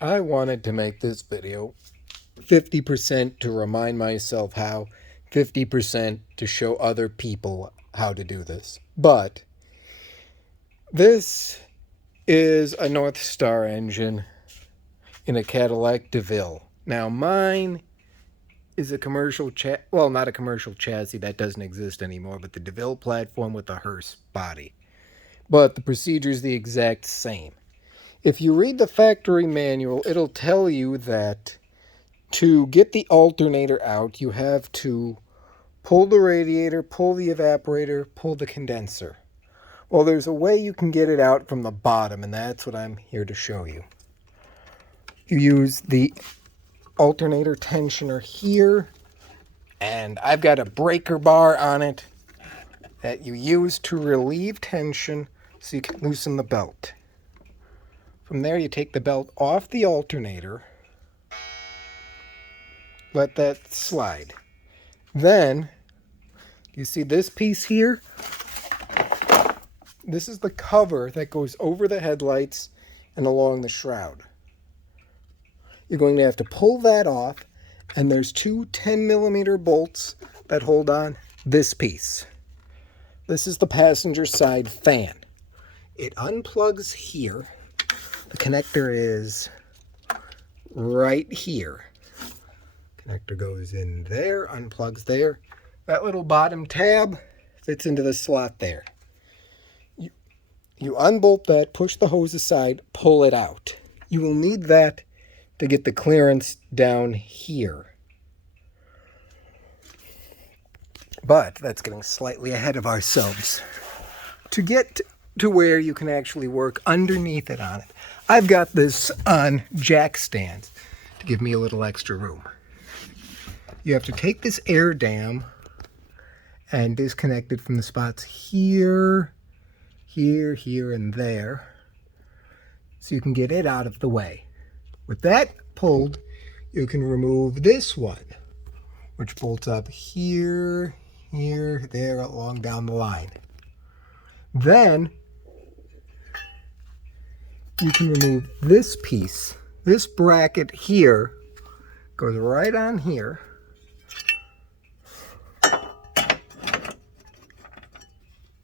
I wanted to make this video 50% to remind myself how, 50% to show other people how to do this. But this is a Northstar engine in a Cadillac Deville. Now mine is a commercial well, not a commercial chassis, that doesn't exist anymore, but the Deville platform with the hearse body. But the procedure is the exact same. If you read the factory manual, it'll tell you that to get the alternator out, you have to pull the radiator, pull the evaporator, pull the condenser. Well, there's a way you can get it out from the bottom, and that's what I'm here to show you. You use the alternator tensioner here, and I've got a breaker bar on it that you use to relieve tension so you can loosen the belt. From there, you take the belt off the alternator, let that slide. Then, you see this piece here? This is the cover that goes over the headlights and along the shroud. You're going to have to pull that off, and there's two 10mm bolts that hold on this piece. This is the passenger side fan. It unplugs here. The connector is right here. Connector goes in there, unplugs there. That little bottom tab fits into the slot there. You unbolt that, push the hose aside, pull it out. You will need that to get the clearance down here. But that's getting slightly ahead of ourselves. To get to where you can actually work underneath it on it, I've got this on jack stands to give me a little extra room. You have to take this air dam and disconnect it from the spots here, here, here, and there, so you can get it out of the way. With that pulled, you can remove this one, which bolts up here, here, there, along down the line. Then you can remove this piece. This bracket here goes right on here.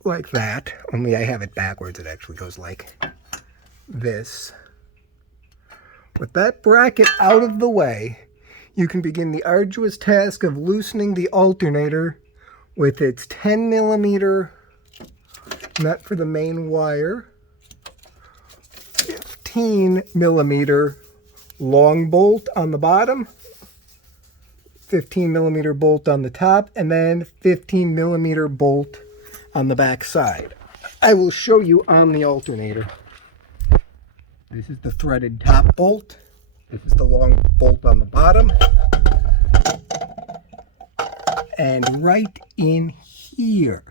Like that, only I have it backwards. It actually goes like this. With that bracket out of the way, you can begin the arduous task of loosening the alternator with its 10mm nut for the main wire, 15mm long bolt on the bottom, 15mm bolt on the top, and then 15mm bolt on the back side. I will show you on the alternator. This is the threaded top bolt. This is the long bolt on the bottom. And right in here,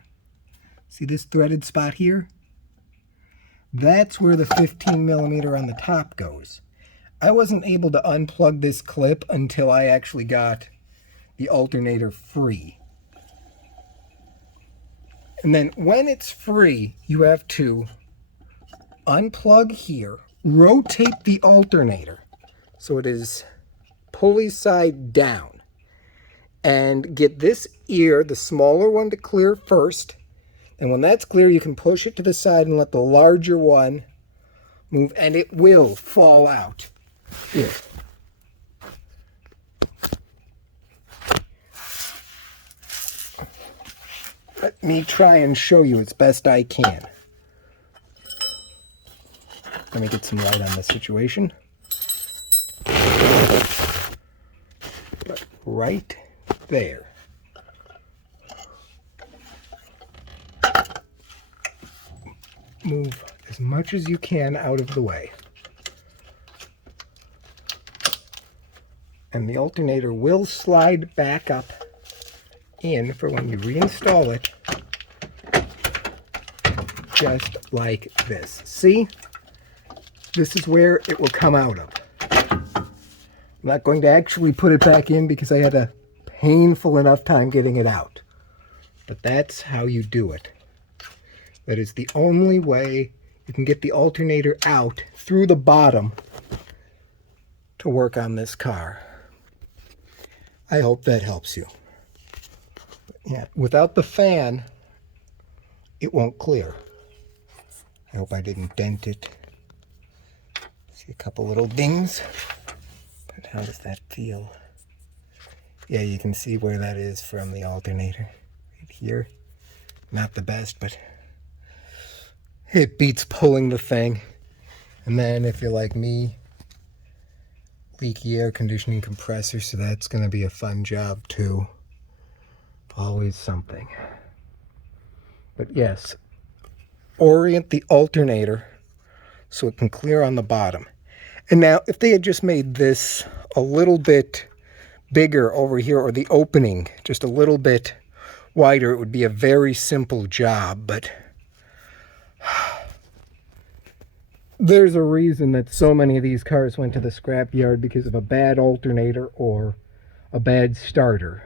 see this threaded spot here? That's where the 15mm on the top goes. I wasn't able to unplug this clip until I actually got the alternator free. And then when it's free, you have to unplug here, rotate the alternator so it is pulley side down, and get this ear, the smaller one, to clear first. And when that's clear, you can push it to the side and let the larger one move, and it will fall out. Here. Let me try and show you as best I can. Let me get some light on the situation. Right there. Move as much as you can out of the way. And the alternator will slide back up in for when you reinstall it, just like this. See? This is where it will come out of. I'm not going to actually put it back in because I had a painful enough time getting it out. But that's how you do it. That is the only way you can get the alternator out through the bottom to work on this car. I hope that helps you. Yeah, without the fan, it won't clear. I hope I didn't dent it. See a couple little dings. But how does that feel? Yeah, you can see where that is from the alternator. Right here. Not the best, but it beats pulling the thing. And then if you're like me, leaky air conditioning compressor, so that's going to be a fun job too. Always something. But yes, orient the alternator so it can clear on the bottom. And now, if they had just made this a little bit bigger over here, or the opening just a little bit wider, it would be a very simple job. But there's a reason that so many of these cars went to the scrap yard, because of a bad alternator or a bad starter.